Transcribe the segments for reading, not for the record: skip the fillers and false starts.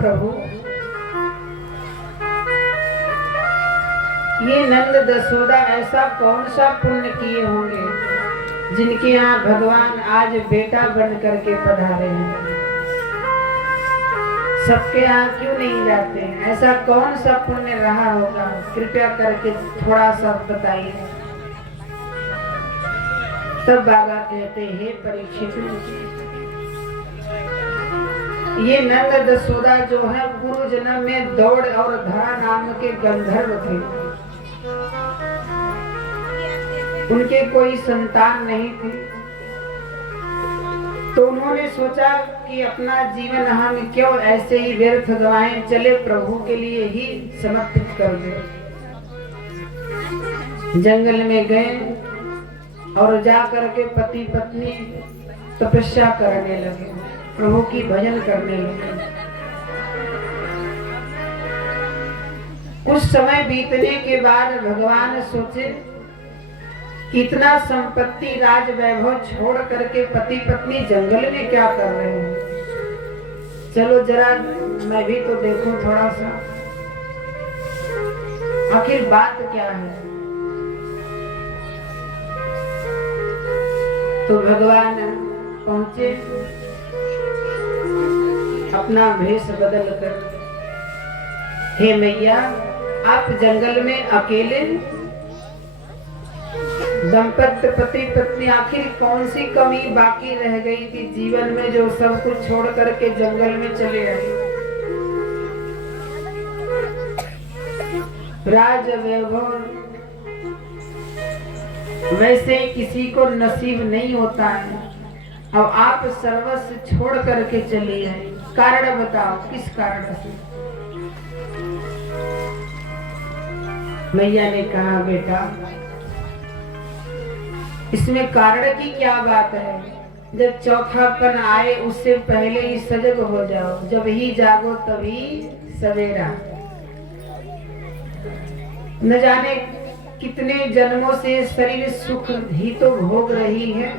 प्रभु, ये नंद दसोदा ऐसा कौन सा पुण्य किए होंगे जिनके यहाँ भगवान आज बेटा बन करके पधारे हैं। सबके यहाँ क्यों नहीं जाते? ऐसा कौन सा पुण्य रहा होगा? कृपया करके थोड़ा सा बताइए। तब बाबा कहते, हे परीक्षित, ये नंद दसोदा जो है पूर्व जन्म में दौड़ और धरा नाम के गंधर्व थे। उनके कोई संतान नहीं थी, तो उन्होंने सोचा कि अपना जीवन हम क्यों ऐसे ही व्यर्थ गवाएं, चले प्रभु के लिए ही समर्पित कर दें। जंगल में गए और जा करके पति पत्नी तपस्या करने लगे, प्रभु की भजन करने लगे। कुछ समय बीतने के बाद भगवान सोचे, कितना संपत्ति राज वैभव छोड़ करके पति पत्नी जंगल में क्या कर रहे हैं, चलो जरा मैं भी तो देखूं थोड़ा सा, आखिर बात क्या है। तो भगवान पहुंचे, अपना भेष बदल कर, हे मैया आप जंगल में अकेले दंपत्ति पति पत्नी, आखिर कौन सी कमी बाकी रह गई थी जीवन में जो सब कुछ छोड़ करके जंगल में चले आए। राज वैभव वैसे किसी को नसीब नहीं होता है, अब आप सर्वस्व छोड़ करके चले आए, कारण बताओ किस कारण से। मैया ने कहा, बेटा इसमें कारण की क्या बात है, जब चौथापन आए उससे पहले ही सजग हो जाओ, जब ही जागो तभी सवेरा। न जाने कितने जन्मों से शरीर सुख ही तो भोग रही है,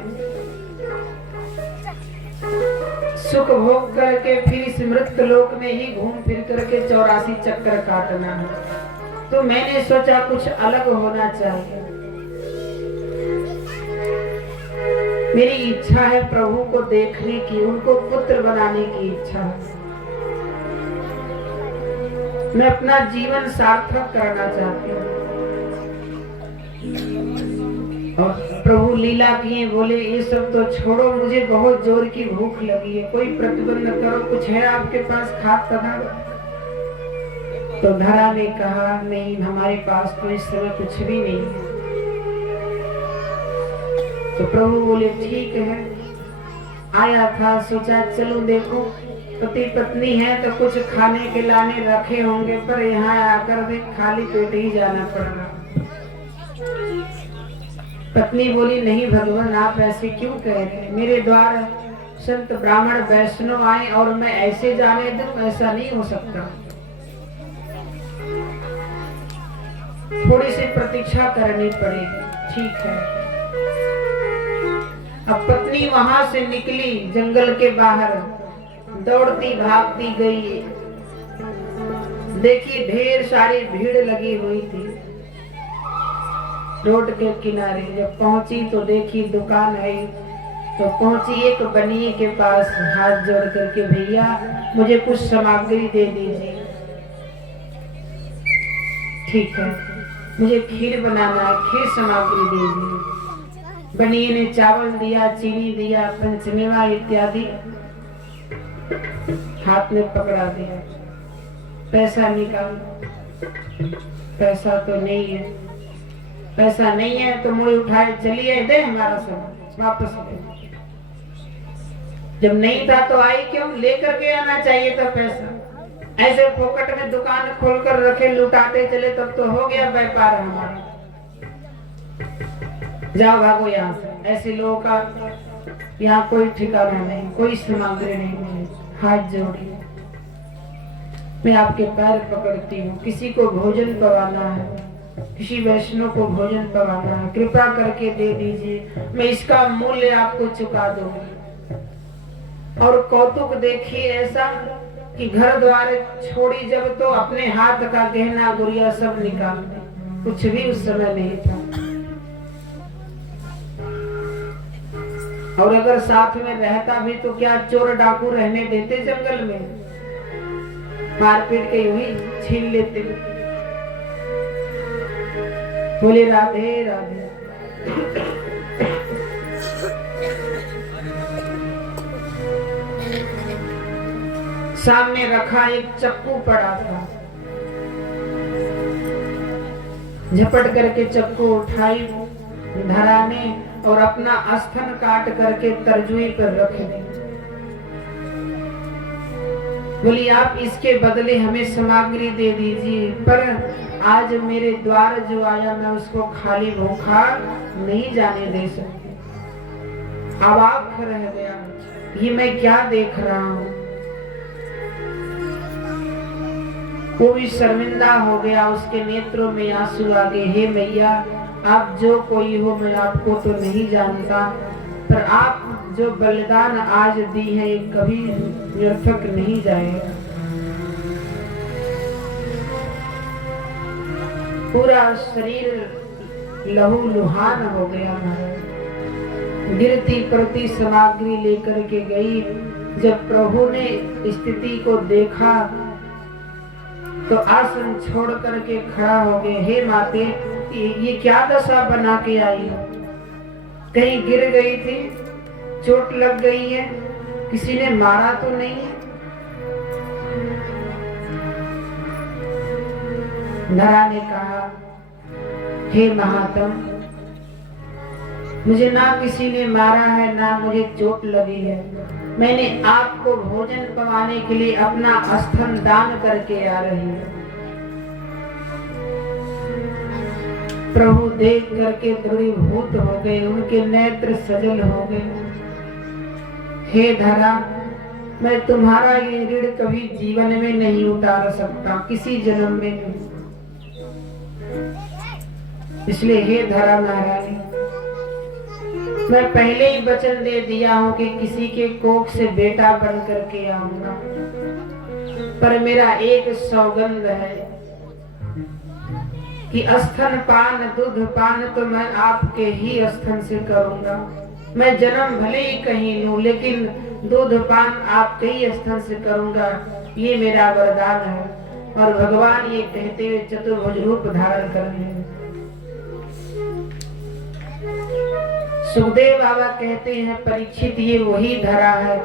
सुख भोग करके फिर इस मृत्यु लोक में ही घूम फिर करके 84 चक्कर काटना है। तो मैंने सोचा कुछ अलग होना चाहिए। मेरी इच्छा है प्रभु को देखने की, उनको पुत्र बनाने की इच्छा है। मैं अपना जीवन सार्थक करना चाहती हूँ। और प्रभु लीला किए, बोले ये सब तो छोड़ो, मुझे बहुत जोर की भूख लगी है, कोई प्रतिबंध करो, कुछ है आपके पास खाद्य पदार्थ। तो धरा ने कहा, नहीं हमारे पास तो इस समय कुछ भी नहीं है। तो प्रभु बोले ठीक है, आया था सोचा चलो देखो पति पत्नी है तो कुछ खाने के लाने रखे होंगे, पर यहाँ आकर देख खाली पेट ही जाना पड़ रहा। पत्नी बोली, नहीं भगवान आप ऐसे क्यों कह रहे, मेरे द्वार संत ब्राह्मण वैष्णव आए और मैं ऐसे जाने दूं, ऐसा नहीं हो सकता। थोड़ी सी प्रतीक्षा करनी पड़ेगी। ठीक है। अब पत्नी वहां से निकली, जंगल के बाहर दौड़ती भागती गई। देखी ढेर सारी भीड़ लगी हुई थी रोड के किनारे। जब पहुंची तो देखी दुकान है, तो पहुंची एक बनिए के पास, हाथ जोड़ करके, भैया मुझे कुछ सामग्री दे दीजिए। ठीक है, मुझे खीर बनाना है, खीर सामग्री दीजिए। बनिए ने चावल दिया, चीनी दिया, पंचमेवा इत्यादि हाथ में पकड़ा दिया। पैसा निकाल, पैसा तो नहीं है, पैसा नहीं है तो मुझे उठाए चलिए, दे हमारा सब वापस ले। जब नहीं था तो आई क्यों, लेकर के आना चाहिए था पैसा। ऐसे फोकट में दुकान खोलकर रखे, लुटाते चले, तब तो हो गया व्यापार हमारा। जाओ भागो यहाँ से, ऐसे लोगों का यहाँ कोई ठिकाना नहीं, कोई सामग्री नहीं मिली। हाथ जोड़िए, मैं आपके पैर पकड़ती हूँ, किसी को भोजन पवाना है, किसी वैष्णव को भोजन पवाना है, कृपा करके दे दीजिए, मैं इसका मूल्य आपको चुका दूंगी। और कौतुक देखिए ऐसा कि घर द्वार छोड़ी जब तो अपने हाथ का गहना गुड़िया सब निकाल दे, कुछ भी उस समय नहीं था। और अगर साथ में रहता भी तो क्या चोर डाकू रहने देते जंगल में, मारपीट के यूं ही छीन लेते। बोले राधे राधे। सामने रखा एक चक्कू पड़ा था, झपट करके चक्कू उठाई धरा ने और अपना अस्थन काट करके तरजुई पर रख दी। बोली आप इसके बदले हमें सामग्री दे दीजिए, पर आज मेरे द्वार जो आया मैं उसको खाली भूखा नहीं जाने दे सकती। अवाक रह गया, ये मैं क्या देख रहा हूँ। वो भी शर्मिंदा हो गया, उसके नेत्रों में आंसू आ गए। हे मैया आप जो कोई हो मैं आपको तो नहीं जानता, पर आप जो बलिदान आज दी है ये कभी व्यर्थक नहीं जाएगा। पूरा शरीर लहू लुहान हो गया। गिरती पड़ती सामग्री लेकर के गई। जब प्रभु ने स्थिति को देखा तो आसन छोड़ करके खड़ा हो गए। हे माते ये क्या दशा बना के आई हो? कहीं गिर गई थी, चोट लग गई है, किसी ने मारा तो नहीं है? धरा ने कहा हे महात्म मुझे ना किसी ने मारा है ना मुझे चोट लगी है, मैंने आपको भोजन पवाने के लिए अपना अस्थन दान करके आ रही हूँ। प्रभु देख करके द्रवीभूत हो गए, उनके नेत्र सजल हो गए। हे धरा मैं तुम्हारा ये ऋण कभी जीवन में नहीं उतार सकता, किसी जन्म में नहीं। इसलिए हे धरा महारानी मैं पहले ही वचन दे दिया हूं कि किसी के कोख से बेटा बन करके आऊंगा, पर मेरा एक सौगंध है कि अस्थन पान दूध पान तो मैं आपके ही अस्थन से करूंगा। मैं जन्म भले ही कहीं लूं लेकिन दूध पान आपके ही अस्थन से करूंगा, ये मेरा वरदान है। और भगवान ये कहते हुए चतुर्भुज रूप धारण कर लिए। सुखदेव बाबा कहते हैं परीक्षित ये वही धरा है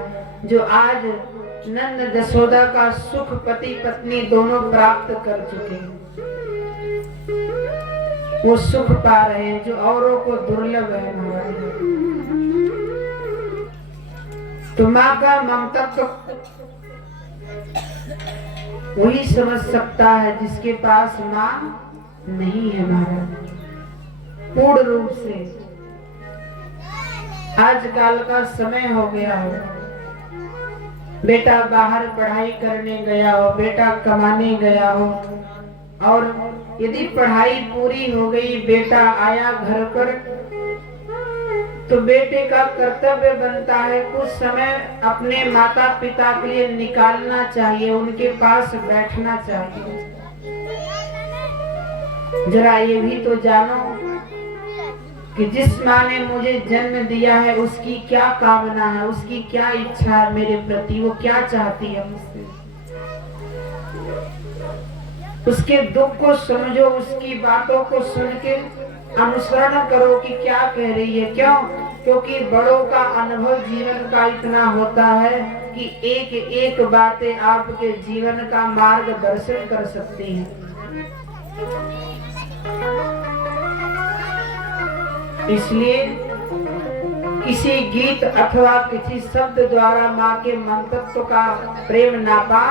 जो आज नंद जसोदा का सुख पति पत्नी दोनों प्राप्त कर चुके हैं। वो सुख पा रहे हैं जो औरों को दुर्लभ है। तो माँ का ममतत्व वही समझ सकता है जिसके पास माँ नहीं है। महाराज पूर्ण रूप से आजकल का समय हो गया हो, बेटा बाहर पढ़ाई करने गया हो, बेटा कमाने गया हो, और यदि पढ़ाई पूरी हो गई बेटा आया घर पर तो बेटे का कर्तव्य बनता है कुछ समय अपने माता पिता के लिए निकालना चाहिए, उनके पास बैठना चाहिए। जरा ये भी तो जानो कि जिस माँ ने मुझे जन्म दिया है उसकी क्या कामना है, उसकी क्या इच्छा है मेरे प्रति, वो क्या चाहती है मुझसे। उसके दुख को समझो, उसकी बातों को सुन के अनुसरण करो कि क्या कह रही है। क्यों? क्योंकि बड़ों का अनुभव जीवन का इतना होता है कि एक एक बातें आपके जीवन का मार्गदर्शन कर सकती हैं। इसलिए किसी गीत अथवा किसी शब्द द्वारा माँ के मंतत्व का प्रेम नापा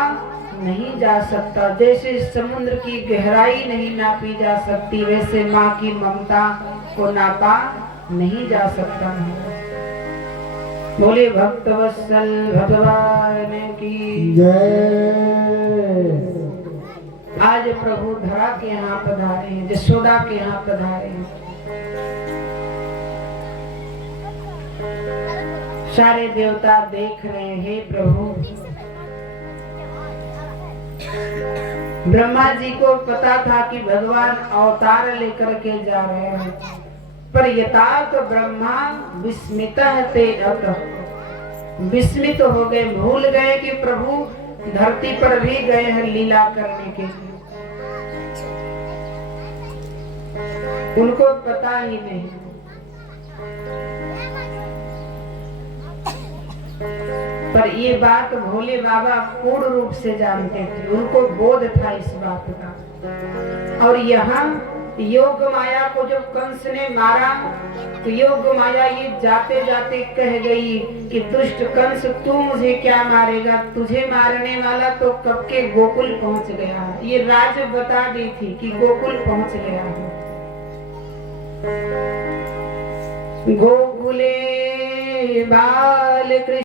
नहीं जा सकता। जैसे समुद्र की गहराई नहीं नापी जा सकती वैसे माँ की ममता को नापा नहीं जा सकता। बोले भक्तवत्सल भगवान की जय। आज प्रभु धरा के यहाँ पधारे हैं, जसोदा के यहाँ पधारे हैं। सारे देवता देख रहे हैं, हे प्रभु ब्रह्मा जी को पता था कि भगवान अवतार लेकर के जा रहे हैं, पर यथार्थ ब्रह्मा विस्मितः ते अतः, विस्मित हो गए, भूल गए कि प्रभु धरती पर भी गए हैं लीला करने के लिए। उनको पता ही नहीं। पर ये बात भोले बाबा पूर्ण रूप से जानते थे, उनको बोध था इस बात का। और यहाँ योग माया को जब कंस ने मारा तो योग माया ये जाते जाते कह गई कि दुष्ट कंस, तू मुझे क्या मारेगा, तुझे मारने वाला तो कब के गोकुल पहुंच गया है। ये राज बता दी थी कि गोकुल पहुंच गया है। गोकुले बाल कृष्ण